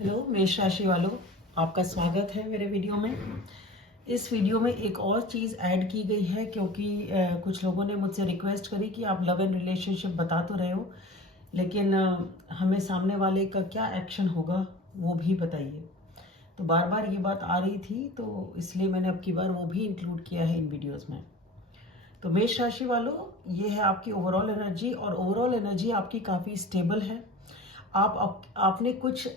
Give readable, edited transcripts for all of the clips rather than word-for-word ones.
Hello मेष राशि वालों, आपका स्वागत है मेरे वीडियो में। इस वीडियो में एक और चीज़ ऐड की गई है क्योंकि कुछ लोगों ने मुझसे रिक्वेस्ट करी कि आप लव एंड रिलेशनशिप बता तो रहे हो, लेकिन हमें सामने वाले का क्या एक्शन होगा वो भी बताइए। तो बार बार ये बात आ रही थी, तो इसलिए मैंने अब की बार वो भी इंक्लूड किया है इन वीडियोज़ में। तो मेष राशि वालों, ये है आपकी ओवरऑल एनर्जी, और ओवरऑल एनर्जी आपकी काफ़ी स्टेबल है। आपने कुछ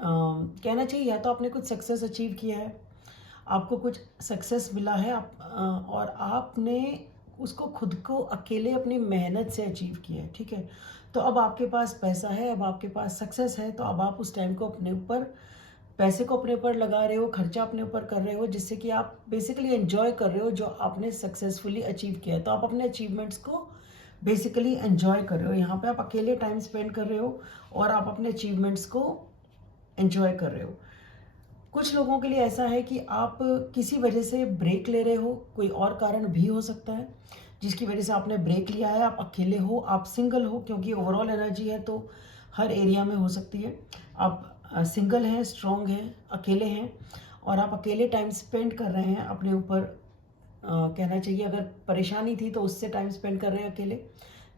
कहना चाहिए, या तो आपने कुछ सक्सेस अचीव किया है, आपको कुछ सक्सेस मिला है, और आपने उसको खुद को अकेले अपनी मेहनत से अचीव किया है। ठीक है, तो अब आपके पास पैसा है, अब आपके पास सक्सेस है, तो अब आप उस टाइम को अपने ऊपर, पैसे को अपने ऊपर लगा रहे हो, खर्चा अपने ऊपर कर रहे हो, जिससे कि आप बेसिकली एंजॉय कर रहे हो जो आपने सक्सेसफुली अचीव किया है। तो आप अपने अचीवमेंट्स को बेसिकली एंजॉय कर रहे हो। यहाँ पे आप अकेले टाइम स्पेंड कर रहे हो और आप अपने अचीवमेंट्स को एंजॉय कर रहे हो। कुछ लोगों के लिए ऐसा है कि आप किसी वजह से ब्रेक ले रहे हो, कोई और कारण भी हो सकता है जिसकी वजह से आपने ब्रेक लिया है। आप अकेले हो, आप सिंगल हो, क्योंकि ओवरऑल एनर्जी है तो हर एरिया में हो सकती है। आप सिंगल हैं, स्ट्रॉन्ग हैं, अकेले हैं, और आप अकेले टाइम स्पेंड कर रहे हैं अपने ऊपर। कहना चाहिए, अगर परेशानी थी तो उससे टाइम स्पेंड कर रहे हैं अकेले,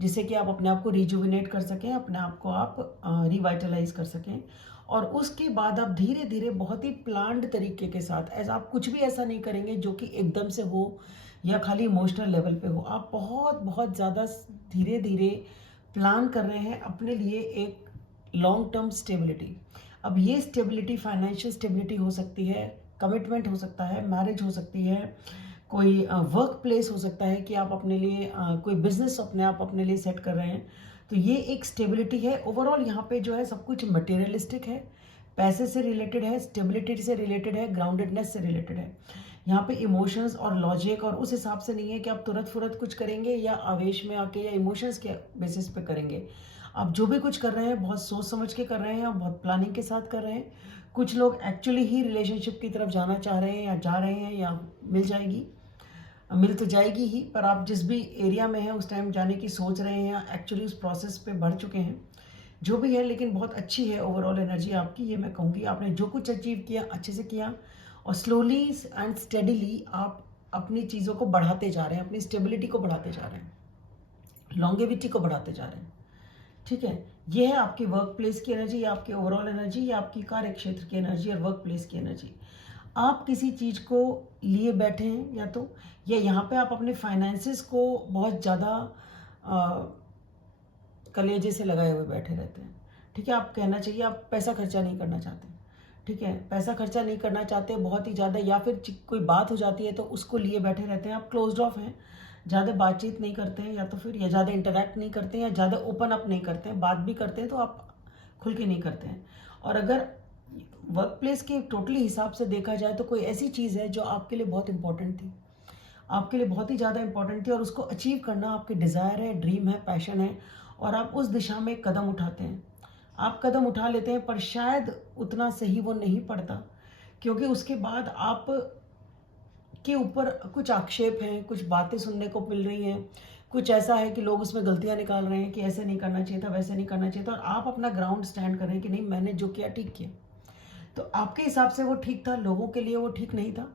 जिससे कि आप अपने आप को रिजुविनेट कर सकें, अपने आप को आप रिवाइटलाइज कर सकें। और उसके बाद आप धीरे धीरे बहुत ही प्लान्ड तरीके के साथ, ऐसा आप कुछ भी ऐसा नहीं करेंगे जो कि एकदम से हो या खाली इमोशनल लेवल पे हो। आप बहुत बहुत ज़्यादा धीरे धीरे प्लान कर रहे हैं अपने लिए एक लॉन्ग टर्म स्टेबिलिटी। अब ये स्टेबिलिटी फाइनेंशियल स्टेबिलिटी हो सकती है, कमिटमेंट हो सकता है, मैरिज हो सकती है, कोई वर्क प्लेस हो सकता है कि आप अपने लिए कोई बिजनेस अपने आप अपने लिए सेट कर रहे हैं। तो ये एक स्टेबिलिटी है। ओवरऑल यहाँ पे जो है सब कुछ मटेरियलिस्टिक है, पैसे से रिलेटेड है, स्टेबिलिटी से रिलेटेड है, ग्राउंडेडनेस से रिलेटेड है। यहाँ पे इमोशंस और लॉजिक और उस हिसाब से नहीं है कि आप तुरंत फुरत कुछ करेंगे या आवेश में आके या इमोशंस के बेसिस पे करेंगे। आप जो भी कुछ कर रहे हैं बहुत सोच समझ के कर रहे हैं और बहुत प्लानिंग के साथ कर रहे हैं। कुछ लोग एक्चुअली ही रिलेशनशिप की तरफ जाना चाह रहे हैं या जा रहे हैं, या मिल तो जाएगी ही, पर आप जिस भी एरिया में हैं उस टाइम जाने की सोच रहे हैं या एक्चुअली उस प्रोसेस पे बढ़ चुके हैं, जो भी है। लेकिन बहुत अच्छी है ओवरऑल एनर्जी आपकी, ये मैं कहूँगी। आपने जो कुछ अचीव किया अच्छे से किया, और स्लोली एंड स्टेडीली आप अपनी चीज़ों को बढ़ाते जा रहे हैं, अपनी स्टेबिलिटी को बढ़ाते जा रहे हैं, लॉन्गेविटी को बढ़ाते जा रहे हैं। ठीक है, ये है आपकी वर्क प्लेस की एनर्जी, आपकी ओवरऑल एनर्जी, या आपकी कार्य क्षेत्र की एनर्जी और वर्क प्लेस की एनर्जी। आप किसी चीज़ को लिए बैठे हैं, या यहाँ पे आप अपने फाइनेंसेस को बहुत ज़्यादा कलेजे से लगाए हुए बैठे रहते हैं। ठीक है, आप कहना चाहिए आप पैसा खर्चा नहीं करना चाहते। ठीक है, पैसा खर्चा नहीं करना चाहते बहुत ही ज़्यादा, या फिर कोई बात हो जाती है तो उसको लिए बैठे रहते हैं। आप क्लोज्ड ऑफ हैं, ज़्यादा बातचीत नहीं करते हैं, या ज़्यादा इंटरेक्ट नहीं करते हैं, या ज़्यादा ओपन अप नहीं करते हैं। बात भी करते हैं तो आप खुल के नहीं करते हैं। और अगर वर्क प्लेस के टोटली हिसाब से देखा जाए तो कोई ऐसी चीज़ है जो आपके लिए बहुत इंपॉर्टेंट थी, आपके लिए बहुत ही ज़्यादा इंपॉर्टेंट थी, और उसको अचीव करना आपकी डिज़ायर है, ड्रीम है, पैशन है, और आप उस दिशा में एक कदम उठाते हैं। आप कदम उठा लेते हैं, पर शायद उतना सही वो नहीं पड़ता, क्योंकि उसके बाद आप के ऊपर कुछ आक्षेप हैं, कुछ बातें सुनने को मिल रही हैं, कुछ ऐसा है कि लोग उसमें गलतियां निकाल रहे हैं कि ऐसे नहीं करना चाहिए था, वैसे नहीं करना चाहिए था, और आप अपना ग्राउंड स्टैंड कर रहे हैं कि नहीं, मैंने जो किया ठीक किया। तो आपके हिसाब से वो ठीक था, लोगों के लिए वो ठीक नहीं था,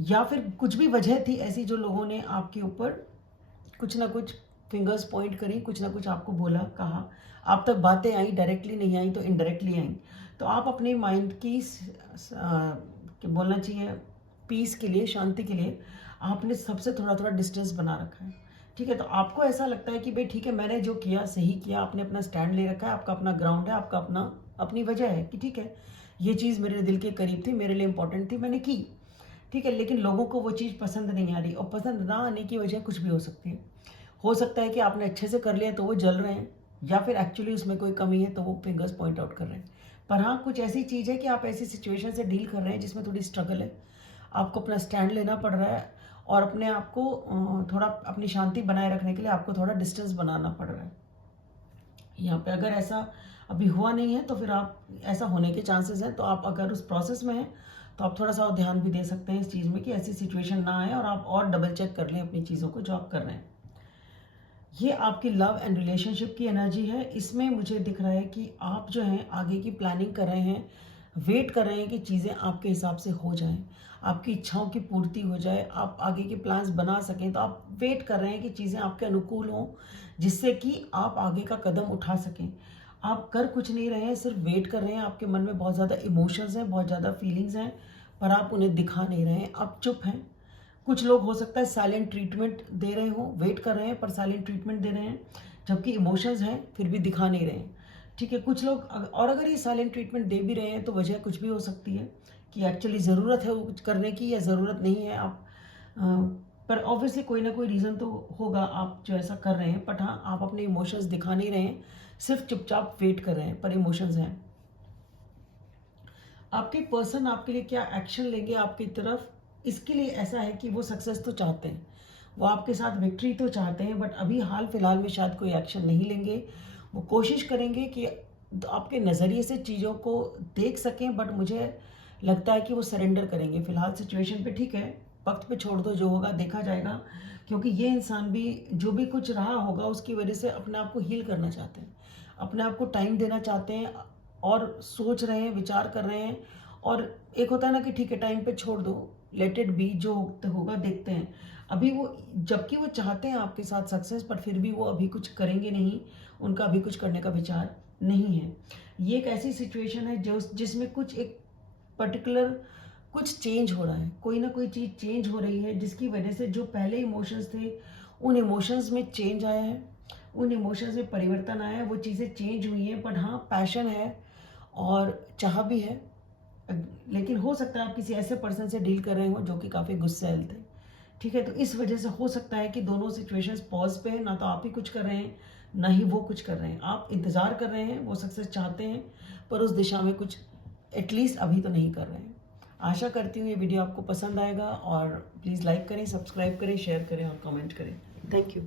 या फिर कुछ भी वजह थी ऐसी जो लोगों ने आपके ऊपर कुछ ना कुछ फिंगर्स पॉइंट करी, कुछ ना कुछ आपको बोला, कहा, आप तक बातें आई, डायरेक्टली नहीं आई तो इनडायरेक्टली आई। तो आप अपने माइंड की बोलना चाहिए पीस के लिए, शांति के लिए आपने सबसे थोड़ा थोड़ा डिस्टेंस बना रखा है। ठीक है, तो आपको ऐसा लगता है कि भाई ठीक है, मैंने जो किया सही किया, आपने अपना स्टैंड ले रखा है, आपका अपना ग्राउंड है, आपका अपनी वजह है कि ठीक है, ये चीज़ मेरे दिल के करीब थी, मेरे लिए इंपॉर्टेंट थी, मैंने की। ठीक है, लेकिन लोगों को वो चीज़ पसंद नहीं आ रही, और पसंद ना आने की वजह कुछ भी हो सकती है। हो सकता है कि आपने अच्छे से कर लिया तो वो जल रहे हैं, या फिर एक्चुअली उसमें कोई कमी है तो वो फिंगर्स पॉइंट आउट कर रहे हैं। पर हाँ, कुछ ऐसी चीज़ है कि आप ऐसी सिचुएशन से डील कर रहे हैं जिसमें थोड़ी स्ट्रगल है, आपको अपना स्टैंड लेना पड़ रहा है, और अपने आप को थोड़ा अपनी शांति बनाए रखने के लिए आपको थोड़ा डिस्टेंस बनाना पड़ रहा है। यहाँ पे अगर ऐसा अभी हुआ नहीं है तो फिर आप, ऐसा होने के चांसेस हैं, तो आप अगर उस प्रोसेस में हैं तो आप थोड़ा सा और ध्यान भी दे सकते हैं इस चीज़ में कि ऐसी सिचुएशन ना आए, और आप और डबल चेक कर लें अपनी चीज़ों को जो आप कर रहे हैं। ये आपकी लव एंड रिलेशनशिप की एनर्जी है। इसमें मुझे दिख रहा है कि आप जो हैं आगे की प्लानिंग कर रहे हैं, वेट कर रहे हैं कि चीज़ें आपके हिसाब से हो जाएं, आपकी इच्छाओं की पूर्ति हो जाए, आप आगे के प्लान्स बना सकें। तो आप वेट कर रहे हैं कि चीज़ें आपके अनुकूल हों, जिससे कि आप आगे का कदम उठा सकें। आप कर कुछ नहीं रहे हैं, सिर्फ वेट कर रहे हैं। आपके मन में बहुत ज़्यादा इमोशंस हैं, बहुत ज़्यादा फीलिंग्स हैं, पर आप उन्हें दिखा नहीं रहे हैं, आप चुप हैं। कुछ लोग हो सकता है साइलेंट ट्रीटमेंट दे रहे हो, वेट कर रहे हैं पर साइलेंट ट्रीटमेंट दे रहे हैं, जबकि इमोशंस हैं फिर भी दिखा नहीं रहे हैं। ठीक है, कुछ लोग और अगर ये साइलेंट ट्रीटमेंट दे भी रहे हैं तो वजह कुछ भी हो सकती है कि एक्चुअली ज़रूरत है वो कुछ करने की या ज़रूरत नहीं है। आप पर ऑब्वियसली कोई ना कोई रीज़न तो होगा आप जो ऐसा कर रहे हैं, बट हाँ आप अपने इमोशंस दिखा नहीं रहे हैं, सिर्फ चुपचाप वेट कर रहे हैं, पर इमोशंस हैं। आपके पर्सन आपके लिए क्या एक्शन लेंगे आपकी तरफ, इसके लिए ऐसा है कि वो सक्सेस तो चाहते हैं, वो आपके साथ विक्ट्री तो चाहते हैं, बट अभी हाल फिलहाल में शायद कोई एक्शन नहीं लेंगे। वो कोशिश करेंगे कि आपके नज़रिए से चीज़ों को देख सकें, बट मुझे लगता है कि वो सरेंडर करेंगे फिलहाल सिचुएशन पे। ठीक है, वक्त पे छोड़ दो, जो होगा देखा जाएगा, क्योंकि ये इंसान भी जो भी कुछ रहा होगा उसकी वजह से अपने आप को हील करना चाहते हैं, अपने आप को टाइम देना चाहते हैं, और सोच रहे हैं, विचार कर रहे हैं। और एक होता है ना कि ठीक है टाइम पे छोड़ दो, लेट इट बी, जो होगा देखते हैं। अभी वो, जबकि वो चाहते हैं आपके साथ सक्सेस, पर फिर भी वो अभी कुछ करेंगे नहीं, उनका अभी कुछ करने का विचार नहीं है। ये एक ऐसी सिचुएशन है जो जिसमें कुछ एक पर्टिकुलर कुछ चेंज हो रहा है, कोई ना कोई चीज़ चेंज हो रही है, जिसकी वजह से जो पहले इमोशंस थे उन इमोशंस में चेंज आया है, उन इमोशंस में परिवर्तन आया है, वो चीज़ें चेंज हुई हैं। बट हाँ पैशन है और चाह भी है, लेकिन हो सकता है आप किसी ऐसे पर्सन से डील कर रहे हो जो कि काफ़ी गुस्सैल थे। ठीक है, तो इस वजह से हो सकता है कि दोनों सिचुएशंस पॉज पे है, ना तो आप ही कुछ कर रहे हैं ना ही वो कुछ कर रहे हैं। आप इंतज़ार कर रहे हैं, वो सक्सेस चाहते हैं, पर उस दिशा में कुछ एटलीस्ट अभी तो नहीं कर रहे हैं। आशा करती हूँ ये वीडियो आपको पसंद आएगा, और प्लीज़ लाइक करें, सब्सक्राइब करें, शेयर करें और कमेंट करें। Thank you.